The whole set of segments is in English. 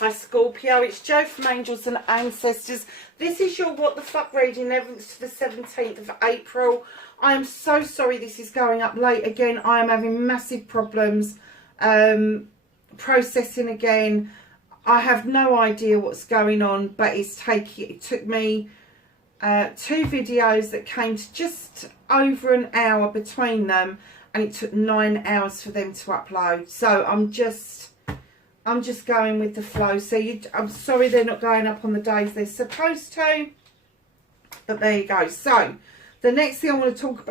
Hi Scorpio, it's Jo from Angels and Ancestors. This is your What the Fuck reading, 11th to the 17th of April. I am so sorry this is going up late again. I am having massive problems processing again. I have no idea what's going on, but it took me 2 videos that came to just over an hour between them, and it took 9 hours for them to upload. So I'm just going with the flow. So I'm sorry they're not going up on the days they're supposed to, but there you go. So the next thing I want to talk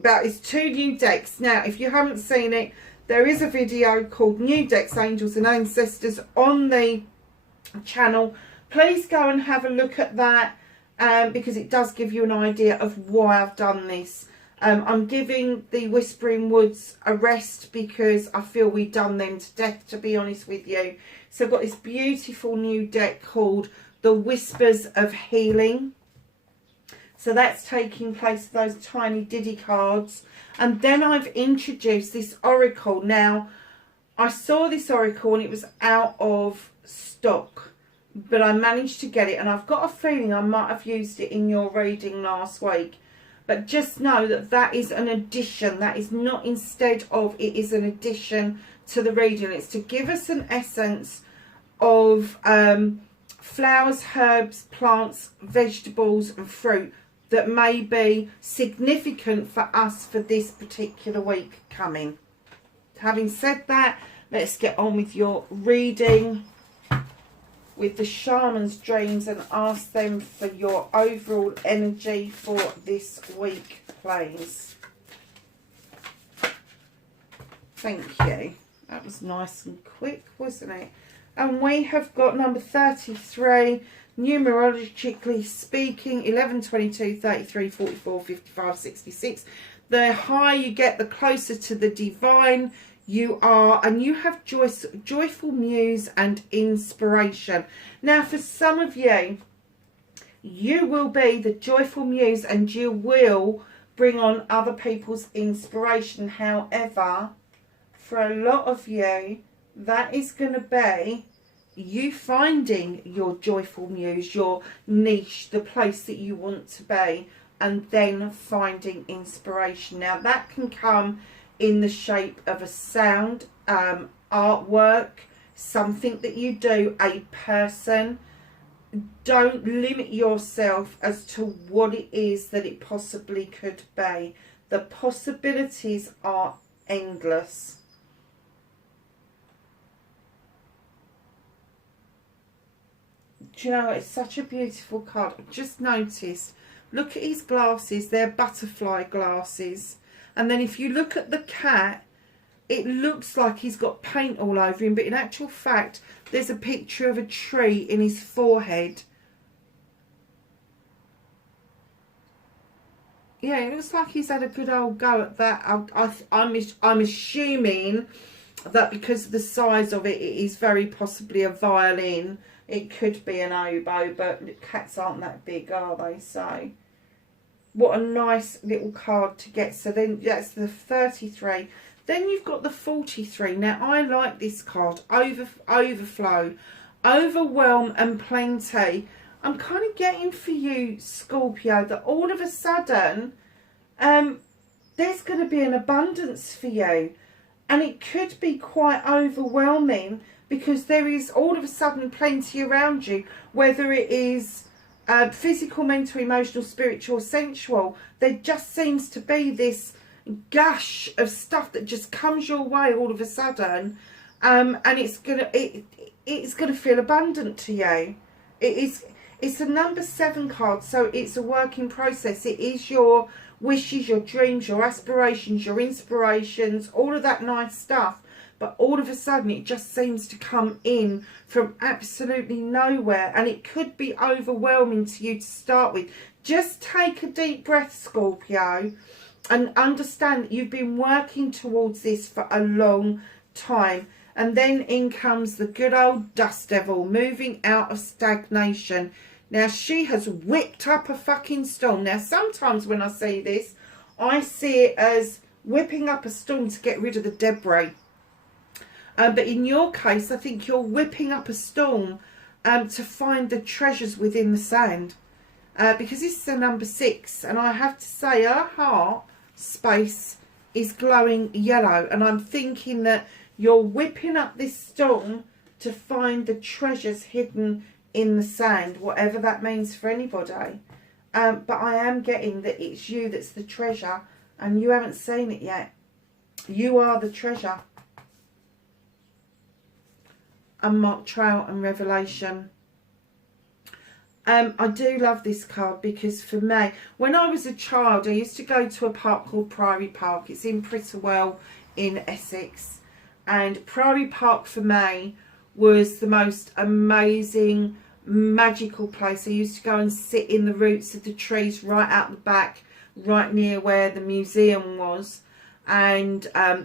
about is 2 new decks. Now, if you haven't seen it, there is a video called New Decks, Angels and Ancestors on the channel. Please go and have a look at that, because it does give you an idea of why I've done this. I'm giving the Whispering Woods a rest because I feel we've done them to death, to be honest with you. So I've got this beautiful new deck called the Whispers of Healing. So that's taking place of those tiny Diddy cards. And then I've introduced this oracle. Now, I saw this oracle and it was out of stock, but I managed to get it. And I've got a feeling I might have used it in your reading last week. But just know that that is an addition. That is not instead of. It is an addition to the reading. It's to give us an essence of flowers, herbs, plants, vegetables and fruit that may be significant for us for this particular week coming. Having said that, let's get on with your reading with the Shaman's Dreams and ask them for your overall energy for this week, please. Thank you. That was nice and quick, wasn't it? And we have got number 33, numerologically speaking, 11, 22, 33, 44, 55, 66. The higher you get, the closer to the divine you are, and you have joyful muse and inspiration. Now, for some of you, you will be the joyful muse and you will bring on other people's inspiration. However, for a lot of you, that is going to be you finding your joyful muse, your niche, the place that you want to be, and then finding inspiration. Now, that can come in the shape of a sound, artwork, something that you do, a person. Don't limit yourself as to what it is that it possibly could be. The possibilities are endless. Do you know, it's such a beautiful card. I just noticed, look at his glasses, they're butterfly glasses. And then if you look at the cat, it looks like he's got paint all over him. But in actual fact, there's a picture of a tree in his forehead. Yeah, it looks like he's had a good old go at that. I'm assuming that because of the size of it, it is very possibly a violin. It could be an oboe, but cats aren't that big, are they? So what a nice little card to get. So then that's the 33. Then you've got the 43. Now, I like this card. Overflow, overwhelm and plenty. I'm kind of getting for you, Scorpio, that all of a sudden there's going to be an abundance for you. And it could be quite overwhelming because there is all of a sudden plenty around you, whether it is physical, mental, emotional, spiritual, sensual. There just seems to be this gush of stuff that just comes your way all of a sudden, and it's gonna feel abundant to you. It's a number 7 card, so it's a work in process. It is your wishes, your dreams, your aspirations, your inspirations, all of that nice stuff. But all of a sudden, it just seems to come in from absolutely nowhere. And it could be overwhelming to you to start with. Just take a deep breath, Scorpio, and understand that you've been working towards this for a long time. And then in comes the good old dust devil, moving out of stagnation. Now, she has whipped up a fucking storm. Now, sometimes when I see this, I see it as whipping up a storm to get rid of the debris. But in your case, I think you're whipping up a storm to find the treasures within the sand. Because this is a number 6, and I have to say her heart space is glowing yellow, and I'm thinking that you're whipping up this storm to find the treasures hidden in the sand, whatever that means for anybody. But I am getting that it's you that's the treasure, and you haven't seen it yet. You are the treasure. Unmarked Trail and Revelation. I do love this card because for me, when I was a child, I used to go to a park called Priory Park. It's in Prittlewell in Essex. And Priory Park for me was the most amazing, magical place. I used to go and sit in the roots of the trees right out the back, right near where the museum was. And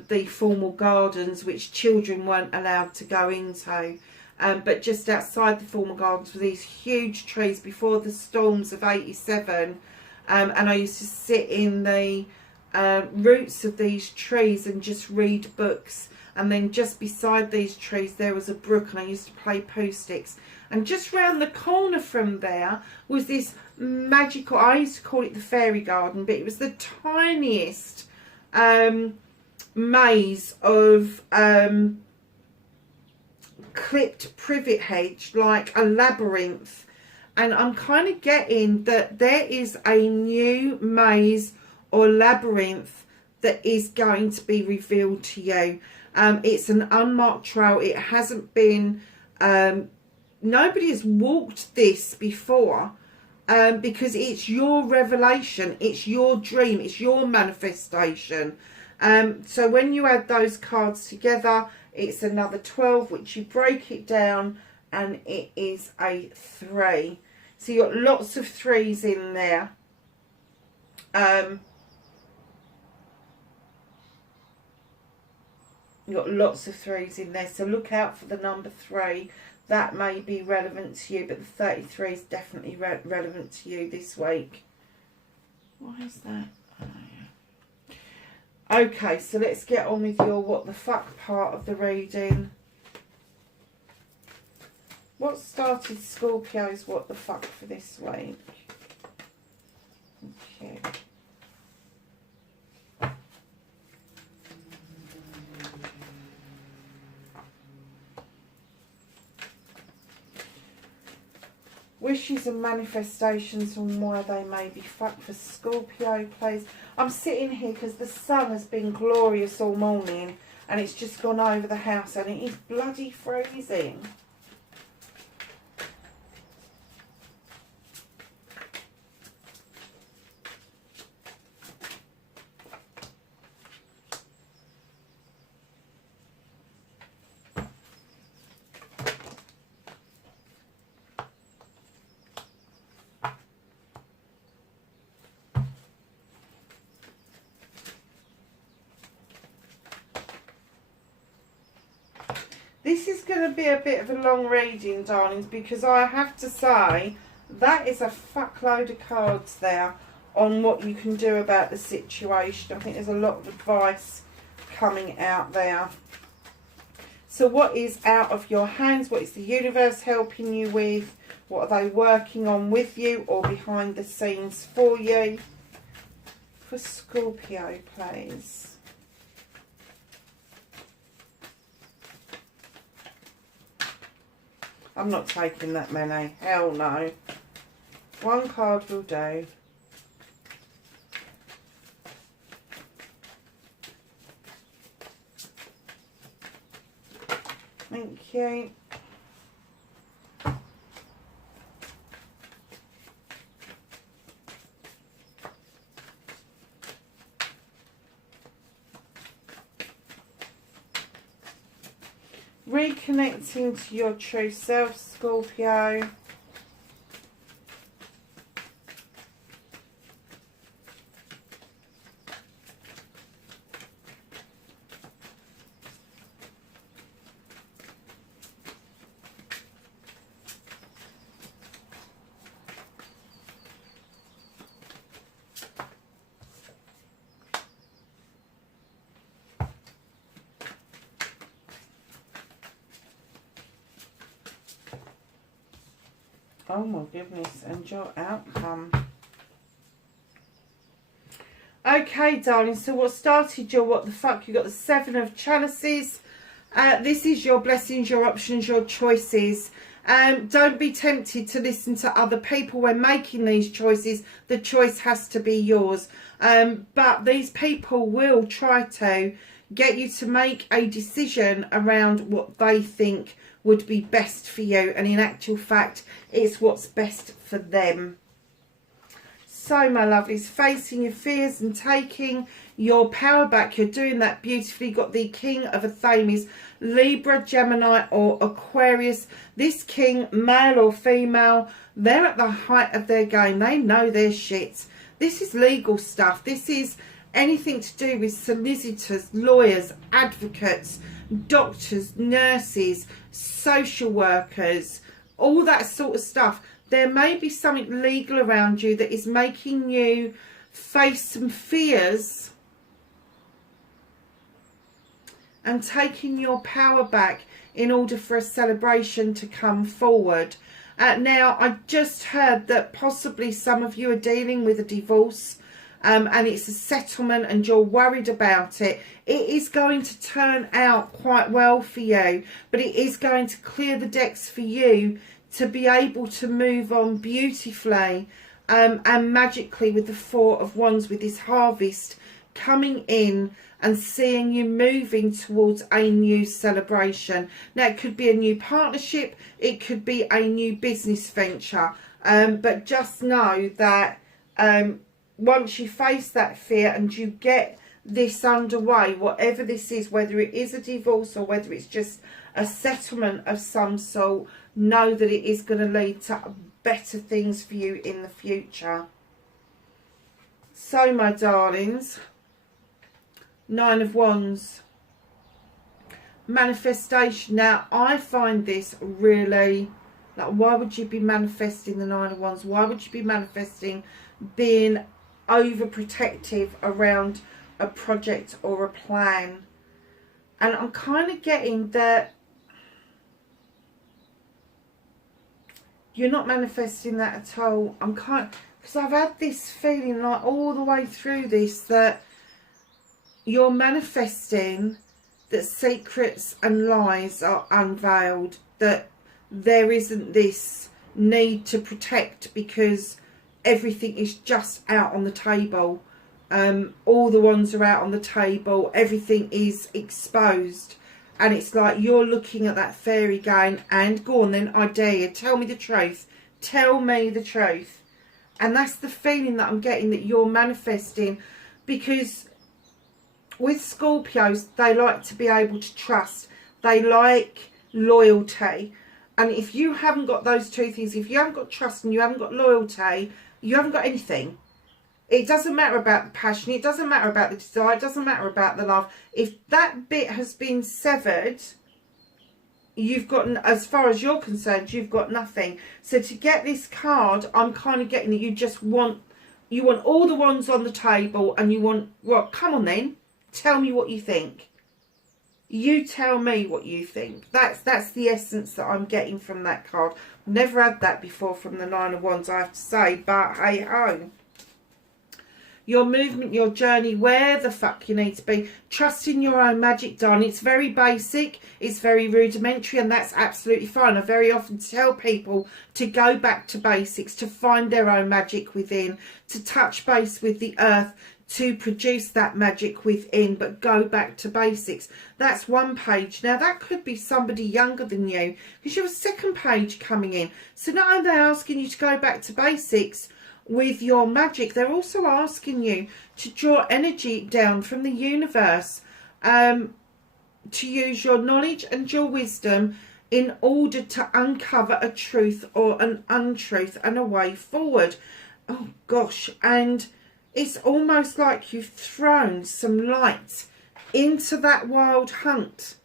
the formal gardens, which children weren't allowed to go into. But just outside the formal gardens were these huge trees before the storms of '87. And I used to sit in the roots of these trees and just read books. And then just beside these trees there was a brook, and I used to play poo sticks. And just round the corner from there was this magical, I used to call it the fairy garden, but it was the tiniest maze of clipped privet hedge, like a labyrinth. And I'm kind of getting that there is a new maze or labyrinth that is going to be revealed to you. It's an unmarked trail. It hasn't been nobody has walked this before, because it's your revelation, it's your dream, it's your manifestation. So when you add those cards together, it's another 12, which you break it down and it is a 3. So you've got lots of 3s in there. You've got lots of 3s in there, so look out for the number 3. That may be relevant to you, but the 33 is definitely relevant to you this week. Why is that? Oh, yeah. Okay, so let's get on with your what the fuck part of the reading. What started Scorpio's what the fuck for this week? Okay. Wishes and manifestations on why they may be fucked for Scorpio, please. I'm sitting here because the sun has been glorious all morning and it's just gone over the house and it is bloody freezing. This is going to be a bit of a long reading, darlings, because I have to say that is a fuckload of cards there on what you can do about the situation. I think there's a lot of advice coming out there. So what is out of your hands? What is the universe helping you with? What are they working on with you or behind the scenes for you? For Scorpio, please. I'm not taking that many. Hell no. One card will do. Thank you. Reconnecting to your true self, Scorpio. Oh my goodness, and your outcome. Okay, darling, so what started your what the fuck? You got the 7 of chalices. This is your blessings, your options, your choices. Don't be tempted to listen to other people when making these choices. The choice has to be yours. But these people will try to get you to make a decision around what they think would be best for you. And in actual fact, it's what's best for them. So, my lovelies, facing your fears and taking your power back. You're doing that beautifully. Got the King of Athames, Libra, Gemini or Aquarius. This king, male or female, they're at the height of their game. They know their shit. This is legal stuff. This is anything to do with solicitors, lawyers, advocates, doctors, nurses, social workers, all that sort of stuff. There may be something legal around you that is making you face some fears and taking your power back in order for a celebration to come forward. Now, I just heard that possibly some of you are dealing with a divorce and it's a settlement and you're worried about it. It is going to turn out quite well for you, but it is going to clear the decks for you to be able to move on beautifully and magically with the 4 of Wands, with this harvest coming in and seeing you moving towards a new celebration. Now, it could be a new partnership, it could be a new business venture, but just know that once you face that fear and you get this underway, whatever this is, whether it is a divorce or whether it's just a settlement of some sort, know that it is going to lead to better things for you in the future. So, my darlings, 9 of Wands, manifestation. Now, I find this really, like, why would you be manifesting the 9 of Wands? Why would you be manifesting being overprotective around a project or a plan? And I'm kind of getting that you're not manifesting that at all. I'm kind, because I've had this feeling like all the way through this that you're manifesting that secrets and lies are unveiled, that there isn't this need to protect because everything is just out on the table. All the ones are out on the table, everything is exposed, and it's like you're looking at that fairy going, and go on then, I dare you, tell me the truth, tell me the truth. And that's the feeling that I'm getting, that you're manifesting, because with Scorpios, they like to be able to trust, they like loyalty, and if you haven't got those two things, if you haven't got trust and you haven't got loyalty, you haven't got anything. It doesn't matter about the passion, it doesn't matter about the desire, it doesn't matter about the love. If that bit has been severed, you've got, as far as you're concerned, you've got nothing. So to get this card, I'm kind of getting that you just want, you want all the wands on the table, and you want, well, come on then, tell me what you think. You tell me what you think. That's the essence that I'm getting from that card. Never had that before from the 9 of Wands, I have to say, but hey ho. Your movement, your journey, where the fuck you need to be. Trust in your own magic, darling. It's very basic, it's very rudimentary, and that's absolutely fine. I very often tell people to go back to basics, to find their own magic within, to touch base with the earth, to produce that magic within, but go back to basics. That's one page. Now, that could be somebody younger than you, because you have a second page coming in. So not only are they asking you to go back to basics with your magic, they're also asking you to draw energy down from the universe, to use your knowledge and your wisdom in order to uncover a truth or an untruth and a way forward. Oh gosh, and it's almost like you've thrown some light into that wild hunt,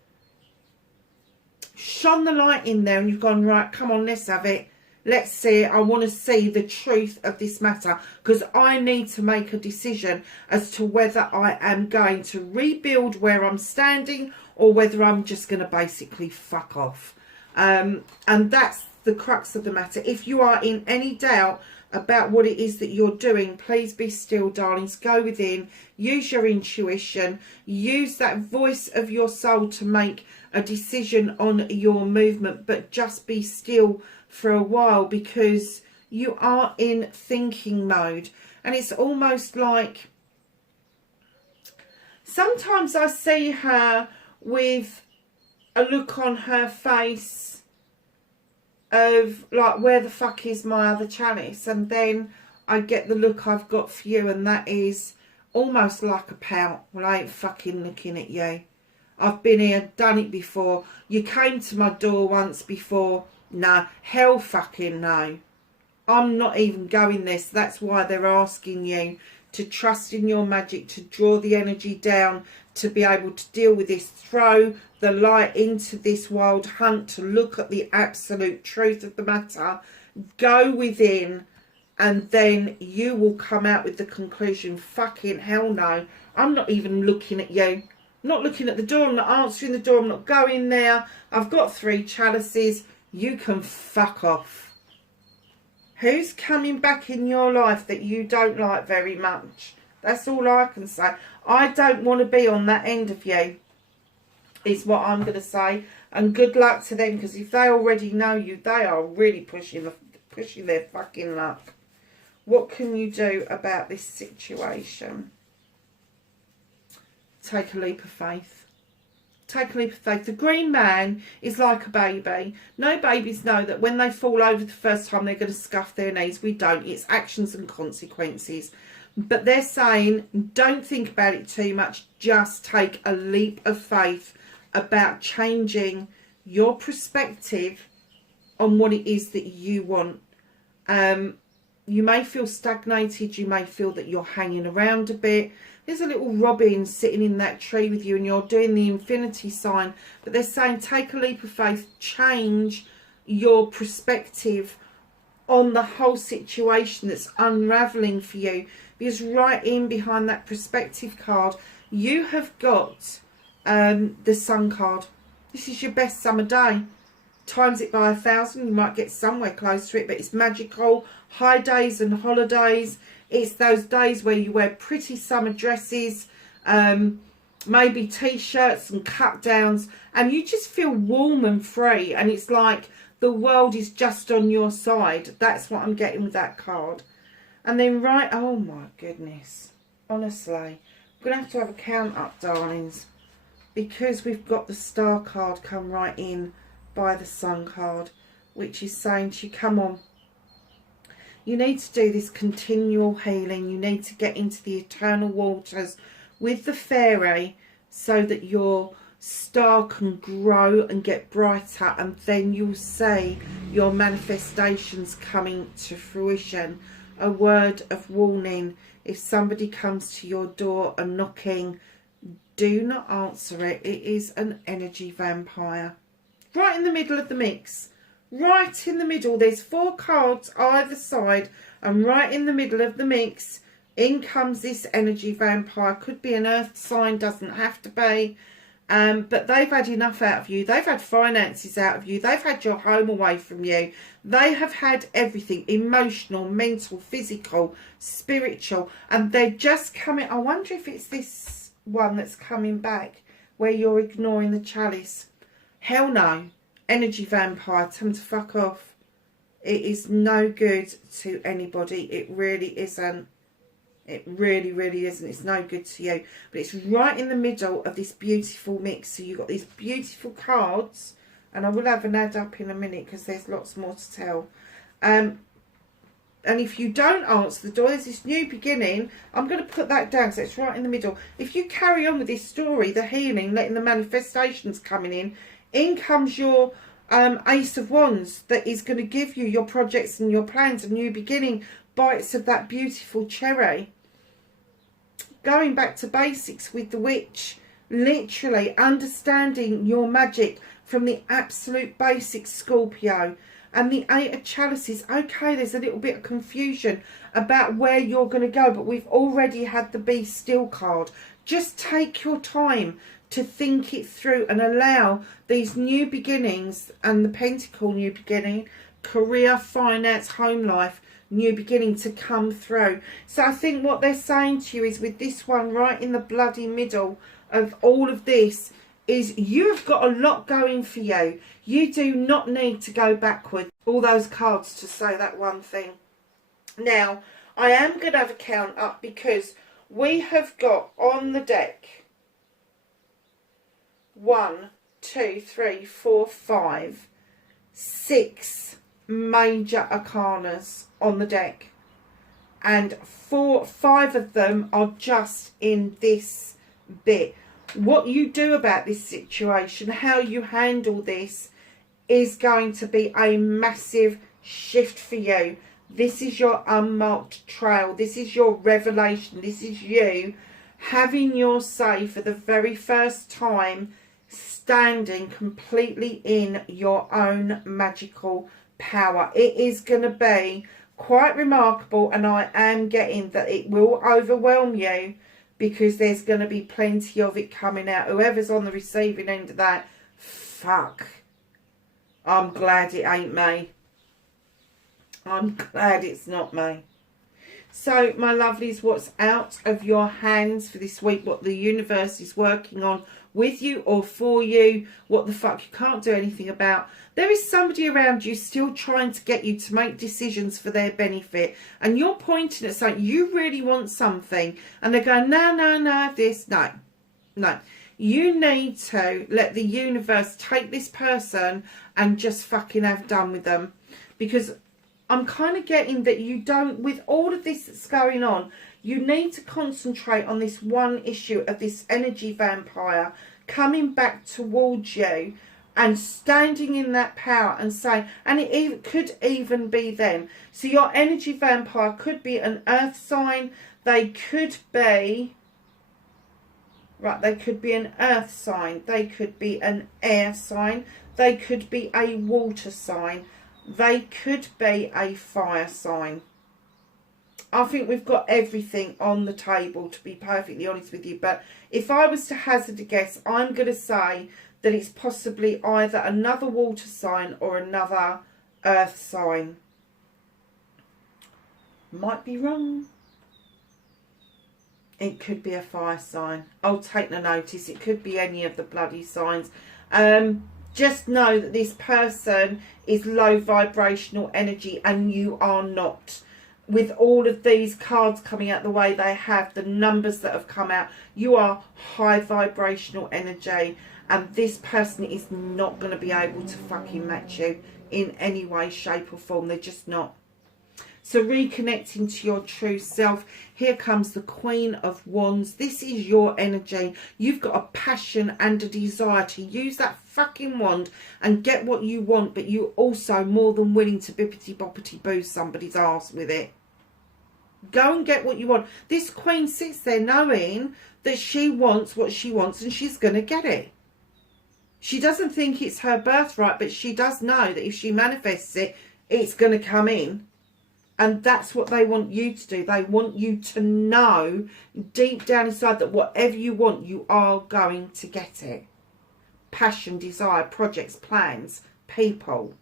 shone the light in there, and you've gone, right, come on, let's have it. Let's see, I want to see the truth of this matter, because I need to make a decision as to whether I am going to rebuild where I'm standing or whether I'm just going to basically fuck off. And that's the crux of the matter. If you are in any doubt about what it is that you're doing, please be still, darlings. Go within, use your intuition, use that voice of your soul to make a decision on your movement, but just be still for a while, because you are in thinking mode. And it's almost like, sometimes I see her with a look on her face of like, where the fuck is my other chalice? And then I get the look I've got for you, and that is almost like a pout. Well, I ain't fucking looking at you. I've been here, done it before. You came to my door once before. Nah, hell fucking no. I'm not even going there. So that's why they're asking you to trust in your magic, to draw the energy down, to be able to deal with this, throw the light into this wild hunt, to look at the absolute truth of the matter, go within, and then you will come out with the conclusion, fucking hell no, I'm not even looking at you. I'm not looking at the door, I'm not answering the door, I'm not going there, I've got 3 chalices, you can fuck off. Who's coming back in your life that you don't like very much? That's all I can say. I don't want to be on that end of you, is what I'm going to say. And good luck to them, because if they already know you, they are really pushing their fucking luck. What can you do about this situation? Take a leap of faith. Take a leap of faith. The green man is like a baby. No babies know that when they fall over the first time they're going to scuff their knees. We don't. It's actions and consequences. But they're saying, don't think about it too much. Just take a leap of faith about changing your perspective on what it is that you want. You may feel stagnated. You may feel that you're hanging around a bit. There's a little robin sitting in that tree with you, and you're doing the infinity sign. But they're saying, take a leap of faith. Change your perspective on the whole situation that's unraveling for you. Because right in behind that perspective card, you have got the sun card. This is your best summer day. Times it by 1,000, you might get somewhere close to it, but it's magical. High days and holidays. It's those days where you wear pretty summer dresses, maybe t-shirts and cut downs, and you just feel warm and free, and it's like the world is just on your side. That's what I'm getting with that card. And then oh my goodness, honestly, I'm going to have a count up, darlings, because we've got the star card come right in by the sun card, which is saying to you, come on, you need to do this continual healing. You need to get into the eternal waters with the fairy so that your star can grow and get brighter, and then you'll see your manifestations coming to fruition. A word of warning: if somebody comes to your door and knocking, do not answer it. It is an energy vampire. Right in the middle of the mix. Right in the middle. There's 4 cards either side, and right in the middle of the mix, in comes this energy vampire. Could be an earth sign, doesn't have to be. But they've had enough out of you. They've had finances out of you. They've had your home away from you. They have had everything: emotional, mental, physical, spiritual. And they're just coming. I wonder if it's this one that's coming back where you're ignoring the chalice. Hell no. Energy vampire, tell them to fuck off. It is no good to anybody. It really isn't. It really, really isn't. It's no good to you. But it's right in the middle of this beautiful mix. So you've got these beautiful cards. And I will have an add up in a minute because there's lots more to tell. And if you don't answer the door, there's this new beginning. I'm going to put that down so it's right in the middle. If you carry on with this story, the healing, letting the manifestations coming in comes your Ace of Wands that is going to give you your projects and your plans, a new beginning, bites of that beautiful cherry. Going back to basics with the witch, literally understanding your magic from the absolute basics, Scorpio. And the 8 of Chalices, okay, there's a little bit of confusion about where you're going to go, but we've already had the Be Still card. Just take your time to think it through and allow these new beginnings, and the Pentacle new beginning, career, finance, home life, new beginning to come through. So I think what they're saying to you is, with this one right in the bloody middle of all of this, is you've got a lot going for you. You do not need to go backward. All those cards to say that one thing. Now, I am going to have a count up, because we have got on the deck 1, 2, 3, 4, 5, 6 major arcanas on the deck, and 5 of them are just in this bit. What you do about this situation, how you handle this, is going to be a massive shift for you. This is your unmarked trail. This is your revelation. This is you having your say for the very first time, standing completely in your own magical power. It is going to be quite remarkable, and I am getting that it will overwhelm you, because there's going to be plenty of it coming out. Whoever's on the receiving end of that, fuck, I'm glad it ain't me. I'm glad it's not me. So, my lovelies, what's out of your hands for this week? What the universe is working on with you or for you? What the fuck you can't do anything about? There is somebody around you still trying to get you to make decisions for their benefit. And you're pointing at something. You really want something. And they're going, no, no, no, this, no, no. You need to let the universe take this person and just fucking have done with them. Because I'm kind of getting that you don't, with all of this that's going on, you need to concentrate on this one issue of this energy vampire coming back towards you and standing in that power and saying, and it could even be them. So your energy vampire could be an earth sign. They could be, right, they could be an earth sign. They could be an air sign. They could be a water sign. They could be a fire sign. I think we've got everything on the table, to be perfectly honest with you. But if I was to hazard a guess, I'm going to say that it's possibly either another water sign or another earth sign. Might be wrong. It could be a fire sign. I'll take no notice. It could be any of the bloody signs. Just know that this person is low vibrational energy and you are not. With all of these cards coming out the way they have, the numbers that have come out, you are high vibrational energy, and this person is not going to be able to fucking match you in any way, shape or form. They're just not. So reconnecting to your true self. Here comes the Queen of Wands. This is your energy. You've got a passion and a desire to use that fucking wand and get what you want, but you're also more than willing to bippity boppity boo somebody's ass with it. Go and get what you want. This Queen sits there knowing that she wants what she wants and she's going to get it. She doesn't think it's her birthright, but she does know that if she manifests it, it's going to come in. And that's what they want you to do. They want you to know deep down inside that whatever you want, you are going to get it. Passion, desire, projects, plans, people.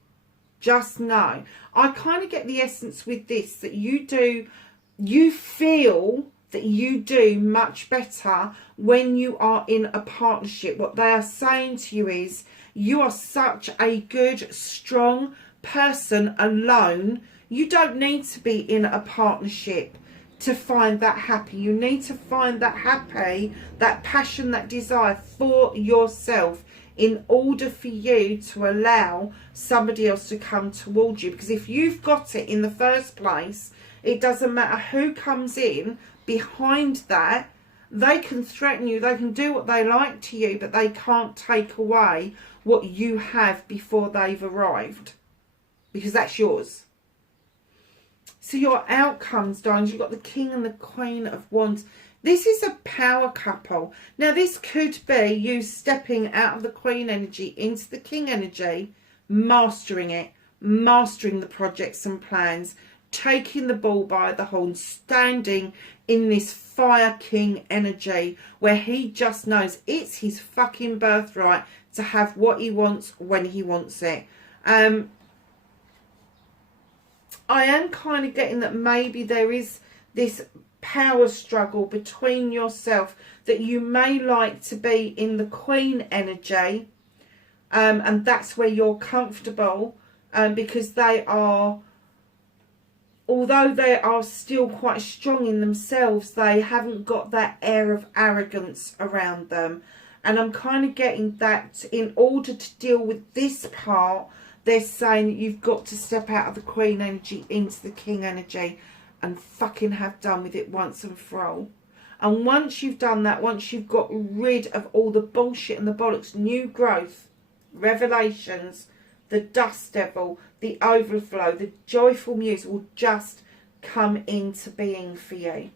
Just know. I kind of get the essence with this, that you feel that you do much better when you are in a partnership. What they are saying to you is, you are such a good, strong person alone. You don't need to be in a partnership to find that happy. You need to find that happy, that passion, that desire for yourself in order for you to allow somebody else to come towards you. Because if you've got it in the first place, it doesn't matter who comes in behind that. They can threaten you, they can do what they like to you, but they can't take away what you have before they've arrived. Because that's yours. So your outcomes, darlings, you've got the King and the Queen of Wands. This is a power couple. Now, this could be you stepping out of the Queen energy into the King energy, mastering it, mastering the projects and plans, taking the bull by the horn, standing in this Fire King energy where he just knows it's his fucking birthright to have what he wants when he wants it. I am kind of getting that maybe there is this power struggle between yourself, that you may like to be in the Queen energy, and that's where you're comfortable, because they are, although they are still quite strong in themselves, they haven't got that air of arrogance around them. And I'm kind of getting that in order to deal with this part, they're saying that you've got to step out of the Queen energy into the King energy and fucking have done with it once and for all. And once you've done that, once you've got rid of all the bullshit and the bollocks, new growth, revelations, the dust devil, the overflow, the joyful muse will just come into being for you.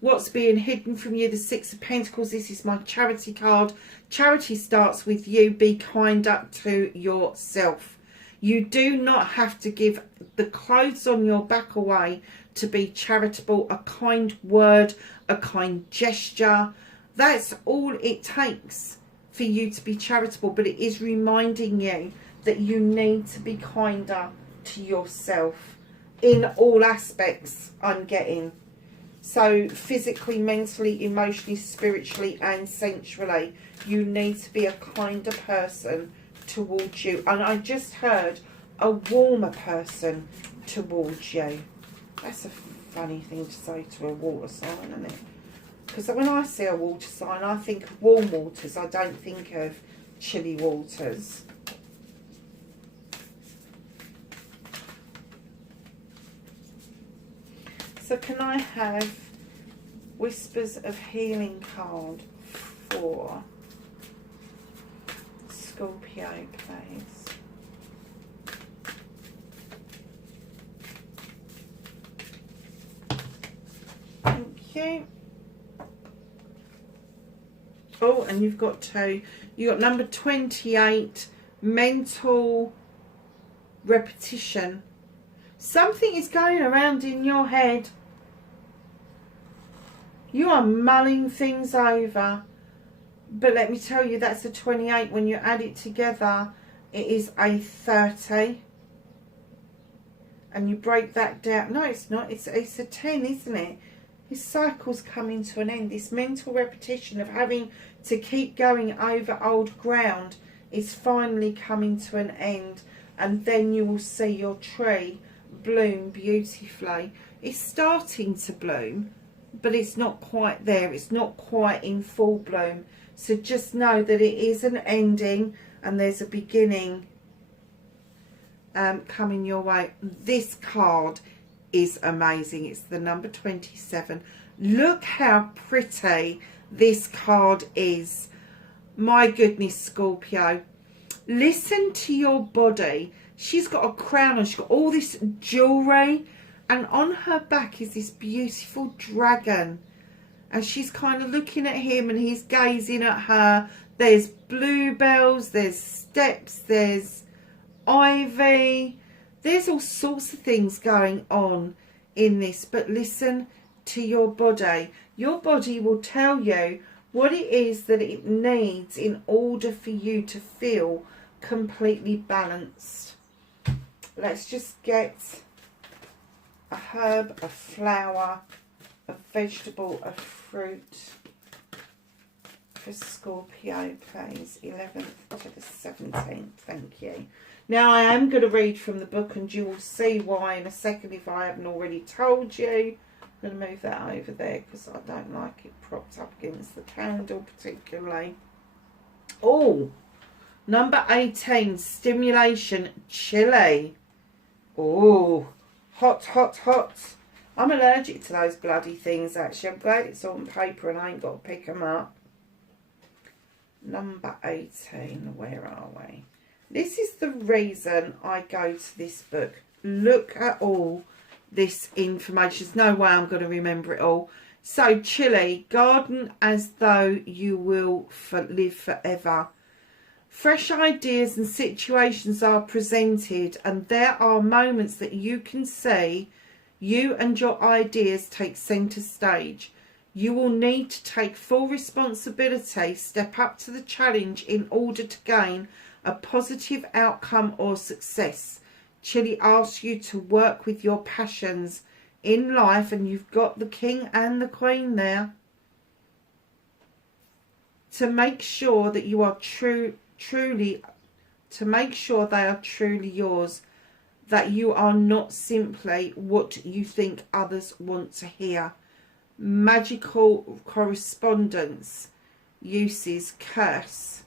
What's being hidden from you? The Six of Pentacles. This is my charity card. Charity starts with you. Be kinder to yourself. You do not have to give the clothes on your back away to be charitable. A kind word, a kind gesture, that's all it takes for you to be charitable. But it is reminding you that you need to be kinder to yourself in all aspects, I'm getting. So physically, mentally, emotionally, spiritually and sensually, you need to be a kinder person towards you. And I just heard a warmer person towards you. That's a funny thing to say to a water sign, isn't it? Because when I see a water sign, I think of warm waters. I don't think of chilly waters. So can I have Whispers of Healing card for Scorpio, please? Thank you. Oh, and you've got two. You got number 28, mental repetition. Something is going around in your head. You are mulling things over. But let me tell you, that's a 28. When you add it together, it is a 30. And you break that down. No, it's not. It's a 10, isn't it? This cycle's coming to an end. This mental repetition of having to keep going over old ground is finally coming to an end. And then you will see your tree bloom beautifully. It's starting to bloom, but it's not quite there. It's not quite in full bloom. So just know that it is an ending and there's a beginning coming your way. This card is amazing. It's the number 27. Look how pretty this card is. My goodness, Scorpio. Listen to your body. She's got a crown on. She's got all this jewellery. And on her back is this beautiful dragon. And she's kind of looking at him and he's gazing at her. There's bluebells. There's steps. There's ivy. There's all sorts of things going on in this. But listen to your body. Your body will tell you what it is that it needs in order for you to feel completely balanced. Let's just get a herb, a flower, a vegetable, a fruit for Scorpio, please. 11th to the 17th. Thank you. Now I am going to read from the book and you will see why in a second if I haven't already told you. I'm going to move that over there because I don't like it propped up against the candle particularly. Oh, number 18, stimulation, chili. Oh, hot, hot, hot. I'm allergic to those bloody things actually. I'm glad it's on paper and I ain't got to pick them up. Number 18, where are we? This is the reason I go to this book. Look at all this information. There's no way I'm going to remember it all. So, chili, garden as though you will live forever. Fresh ideas and situations are presented and there are moments that you can see you and your ideas take centre stage. You will need to take full responsibility, step up to the challenge in order to gain a positive outcome or success. Chili asks you to work with your passions in life, and you've got the King and the Queen there, to make sure that you are truly, to make sure they are truly yours, that you are not simply what you think others want to hear. Magical correspondence uses curse,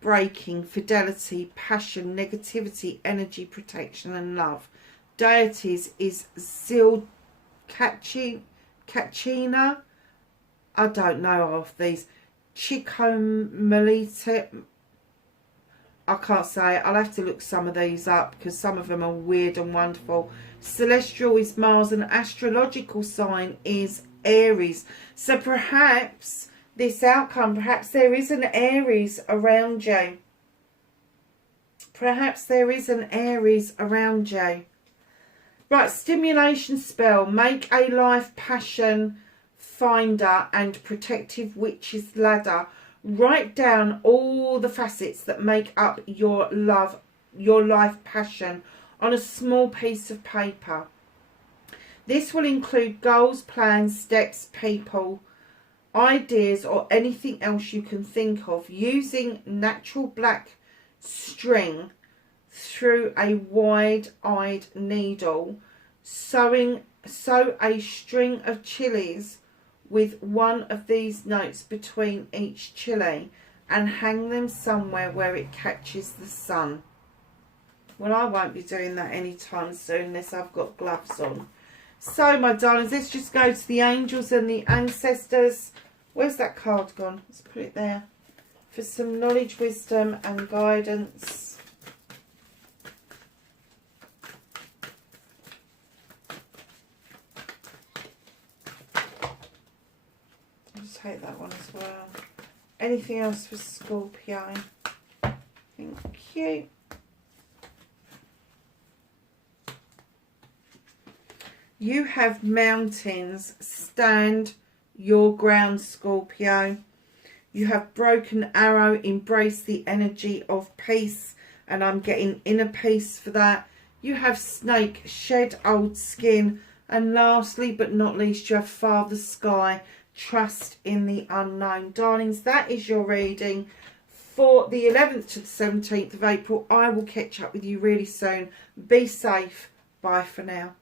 breaking, fidelity, passion, negativity, energy, protection and love. Deities is Zil Kachina. I don't know of these. Chicomelite. I can't say it. I'll have to look some of these up because some of them are weird and wonderful. Celestial is Mars, and astrological sign is Aries. So perhaps this outcome, perhaps there is an Aries around you. Perhaps there is an Aries around you. Right, stimulation spell. Make a life passion finder and protective witch's ladder. Write down all the facets that make up your life passion on a small piece of paper. This will include goals, plans, steps, people, ideas or anything else you can think of, using natural black string through a wide-eyed needle. Sew a string of chilies with one of these notes between each chili and hang them somewhere where it catches the sun. Well, I won't be doing that anytime soon unless I've got gloves on. So, my darlings, let's just go to the angels and the ancestors. Where's that card gone? Let's put it there. For some knowledge, wisdom and guidance. Take that one as well. Anything else for Scorpio? Thank you. You have mountains. Stand your ground, Scorpio. You have broken arrow. Embrace the energy of peace, and I'm getting inner peace for that. You have snake. Shed old skin, and lastly but not least, you have Father Sky. Trust in the unknown. Darlings, that is your reading for the 11th to the 17th of April. I will catch up with you really soon. Be safe. Bye for now.